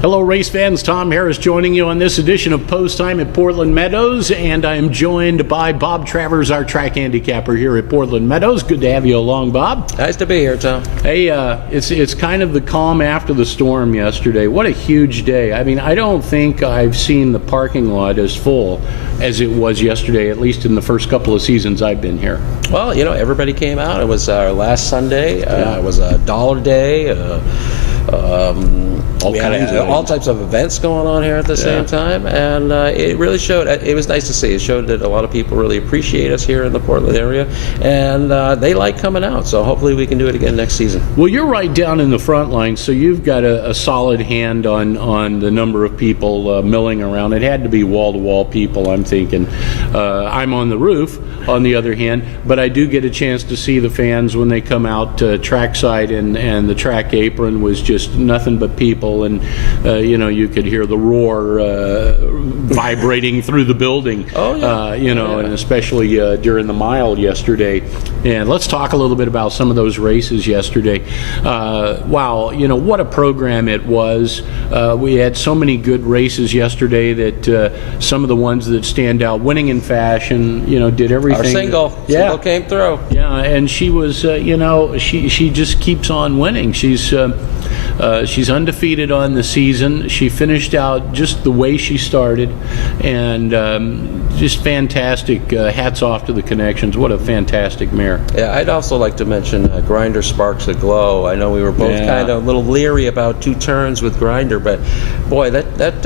Hello, race fans. Tom Harris joining you on this edition of Post Time at Portland Meadows, and I am joined by Bob Travers, our track handicapper here at Portland Meadows. Good to have you along, Bob. Nice to be here, Tom. Hey, it's kind of the calm after the storm yesterday. What a huge day. I mean, I don't think I've seen the parking lot as full as it was yesterday, at least in the first couple of seasons I've been here. Well, you know, everybody came out. It was our last Sunday. It was a dollar day. All types of events going on here at the same time, and it really showed. It was nice to see. It showed that a lot of people really appreciate us here in the Portland area, and they like coming out. So hopefully we can do it again next season. Well, you're right down in the front line, so you've got a solid hand on the number of people milling around. It had to be wall-to-wall people, I'm thinking. I'm on the roof, on the other hand, but I do get a chance to see the fans when they come out trackside, and the track apron was just nothing but people, and you could hear the roar vibrating through the building. And especially during the mile yesterday. And let's talk a little bit about some of those races yesterday. Wow, what a program it was. We had so many good races yesterday that some of the ones that stand out, Winning in Fashion, did everything. Our single came through. Yeah, and she was, she just keeps on winning. She's undefeated on the season. She finished out just the way she started, and just fantastic. Hats off to the Connections. What a fantastic mare. Yeah, I'd also like to mention Grinder Sparks Aglow. I know we were both kind of a little leery about 2 turns with Grinder, but boy, that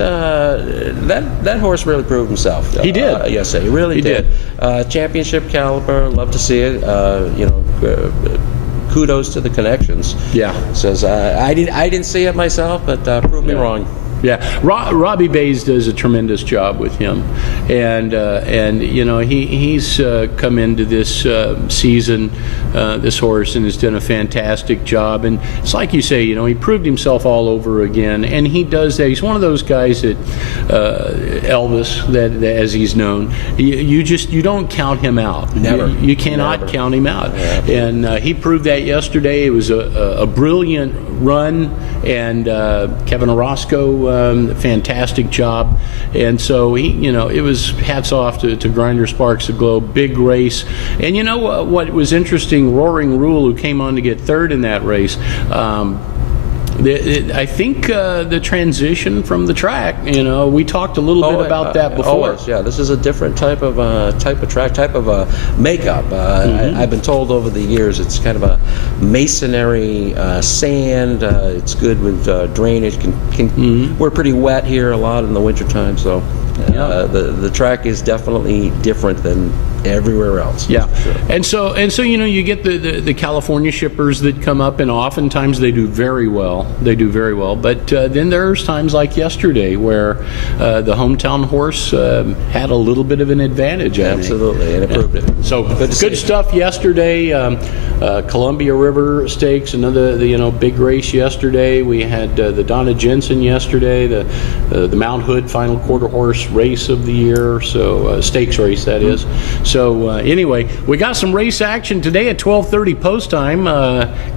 horse really proved himself. He did. Yes, he really did. Championship caliber. Love to see it. Kudos to the Connections. Yeah. Says I didn't see it myself, but prove me wrong. Yeah, Robbie Bays does a tremendous job with him, and he's come into this season, this horse, and has done a fantastic job. And it's like you say, he proved himself all over again, and he does that. He's one of those guys that Elvis, that as he's known, you don't count him out. Never. You cannot count him out. Yeah. And he proved that yesterday. It was a brilliant run, and Kevin Orozco. Fantastic job, and so it was hats off to Grinder Sparks Aglow. Big race, and what was interesting, Roaring Rule, who came on to get third in that race. I think the transition from the track, we talked a little bit about that before. Always, yeah. This is a different type of track, type of makeup. I've been told over the years it's kind of a masonry sand. It's good with drainage. We're pretty wet here a lot in the wintertime, so the track is definitely different than everywhere else. Yeah, sure. and so you get the California shippers that come up, and oftentimes they do very well. But then there's times like yesterday where the hometown horse had a little bit of an advantage. Absolutely, and it proved it. So good stuff yesterday. Columbia River Stakes, another big race yesterday. We had the Donna Jensen yesterday, the Mount Hood Final Quarter Horse race of the year. So stakes race, that is. So anyway, we got some race action today at 12:30 post time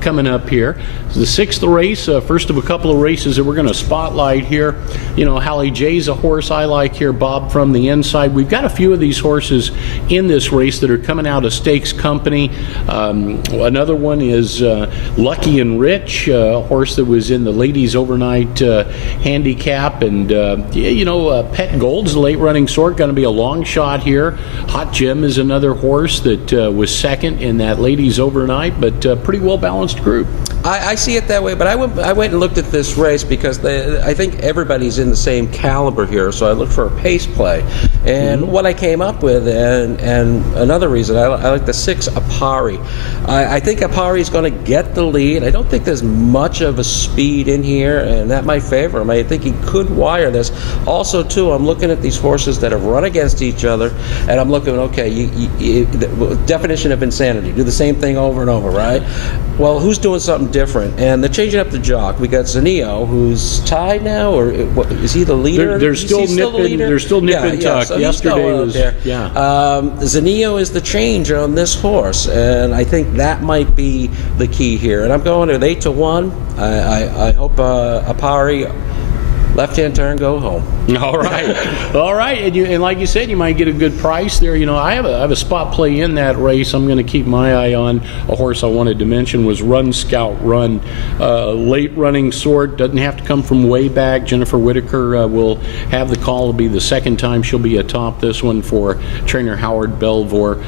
coming up here. The 6th race, first of a couple of races that we're going to spotlight here. Hallie J's a horse I like here, Bob, from the inside. We've got a few of these horses in this race that are coming out of Stakes Company. Another one is Lucky and Rich, a horse that was in the ladies overnight handicap, and Pet Gold's the late running sort, going to be a long shot here. Hot Gem is another horse that was second in that ladies overnight, but pretty well balanced group. I see it that way, but I went and looked at this race because I think everybody's in the same caliber here, so I looked for a pace play. And what I came up with, and another reason, I like the 6, Apari. I think Apari is going to get the lead. I don't think there's much of a speed in here, and that might favor him. I think he could wire this. Also, too, I'm looking at these horses that have run against each other, and I'm looking, okay, the definition of insanity. Do the same thing over and over, right? Well, who's doing something different? And they're changing up the jock. We got Zanio, who's tied now, or is he the leader? They're still nipping. They're still nipping tuck. So yesterday was there. Yeah. Zanio is the change on this horse, and I think that might be the key here. And I'm going at 8-1. I hope Apari left-hand turn, go home. All right, all right, and like you said, you might get a good price there. I have a spot play in that race. I'm going to keep my eye on. A horse I wanted to mention was Run Scout Run, late running sort. Doesn't have to come from way back. Jennifer Whitaker will have the call. It'll be the second time she'll be atop this one for trainer Howard Belvoir.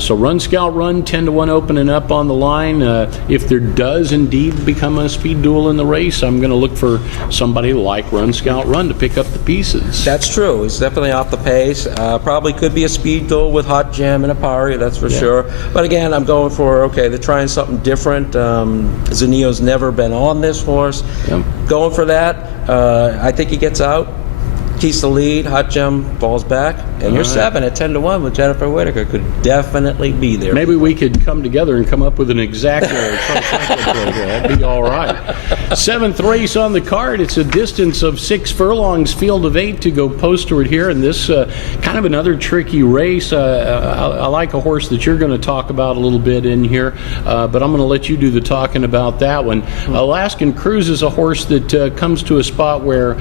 So Run Scout Run, 10-1 opening up on the line. If there does indeed become a speed duel in the race, I'm going to look for somebody like Run Scout Run to pick up the pieces. That's true. He's definitely off the pace. Probably could be a speed duel with Hot Gem and Apari, that's for sure. But again, I'm going for, okay, they're trying something different. Zanillo's never been on this horse. Going for that. I think he gets out. Keeps the lead, Hot Gem falls back, and you're 7 at 10-1 with Jennifer Whitaker. Could definitely be there. Maybe we could come together and come up with an exact That'd be all right. 7th race on the card. It's a distance of 6 furlongs, field of 8 to go postward here, and this kind of another tricky race. I like a horse that you're going to talk about a little bit in here, but I'm going to let you do the talking about that one. Alaskan Cruise is a horse that comes to a spot where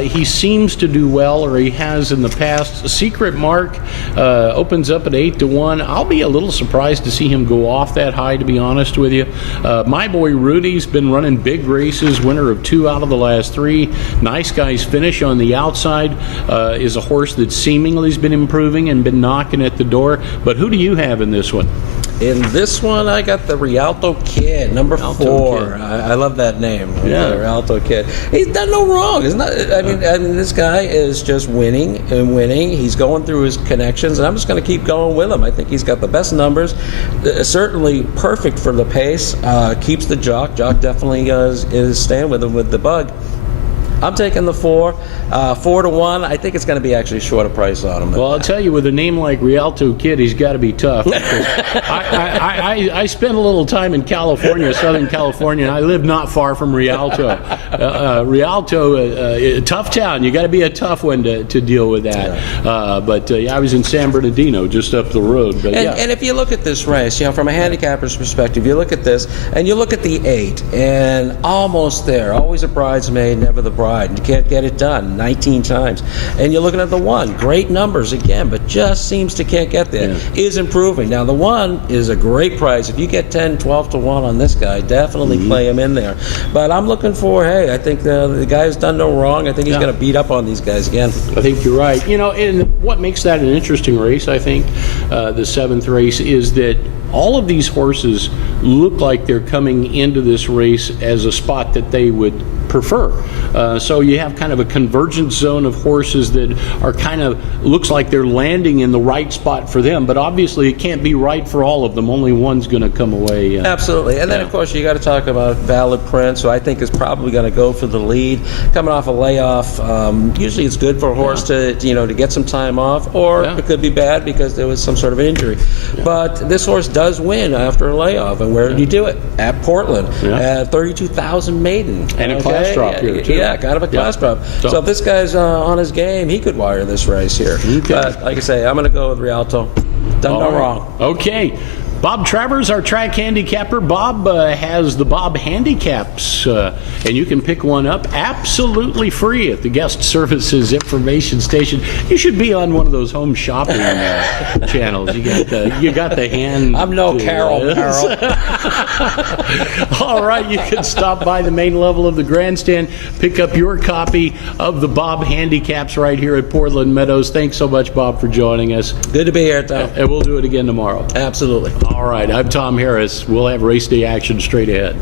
he seems to do well, or he has in the past. Secret Mark opens up at 8-1. I'll be a little surprised to see him go off that high, to be honest with you. My boy Rudy's been running big races, winner of 2 out of the last 3. Nice Guy's Finish on the outside is a horse that seemingly has been improving and been knocking at the door. But who do you have in this one? In this one, I got the Rialto Kid, number 4. I love that name. Yeah, Rialto Kid. He's done no wrong. Isn't that, I mean, this guy is just winning and winning. He's going through his connections, and I'm just going to keep going with him. I think he's got the best numbers. Certainly perfect for the pace. Keeps the jock. Jock definitely is staying with him with the bug. I'm taking the 4. 4-1. I think it's going to be actually a shorter price on him. Well, I'll tell you, with a name like Rialto Kid, he's got to be tough. I spent a little time in California, Southern California, and I live not far from Rialto. Rialto, tough town. You got to be a tough one to deal with that. But I was in San Bernardino, just up the road. But and if you look at this race, from a handicapper's perspective, you look at this and you look at the 8, and almost there, always a bridesmaid, never the bride. You can't get it done 19 times. And you're looking at the 1. Great numbers again, but just seems to can't get there. Is improving. Now, the 1 is a great price. If you get 10, 12-1 on this guy, definitely play him in there. But I'm looking for, I think the guy's done no wrong. I think he's going to beat up on these guys again. I think you're right. And what makes that an interesting race, I think, the 7th race, is that all of these horses look like they're coming into this race as a spot that they would prefer. So you have kind of a convergence zone of horses that are looks like they're landing in the right spot for them, but obviously it can't be right for all of them. Only one's going to come away. Absolutely. And then, of course, you got to talk about Valid Prince, who I think is probably going to go for the lead. Coming off a layoff, usually it's good for a horse to get some time off, or it could be bad because there was some sort of injury. But this horse does win after a layoff. And where did you do it? At Portland. At 32,000 maiden. And a class drop here, too. Yeah, kind of a class drop. So if this guy's on his game, he could wire this race here. But like I say, I'm going to go with Rialto. Done no wrong. Okay. Bob Travers, our track handicapper. Bob has the Bob Handicaps, and you can pick one up absolutely free at the Guest Services Information Station. You should be on one of those home shopping channels. You got the hand. I'm no Carol. All right, you can stop by the main level of the grandstand, pick up your copy of the Bob Handicaps right here at Portland Meadows. Thanks so much, Bob, for joining us. Good to be here, Tom. And we'll do it again tomorrow. Absolutely. All right, I'm Tom Harris. We'll have race day action straight ahead.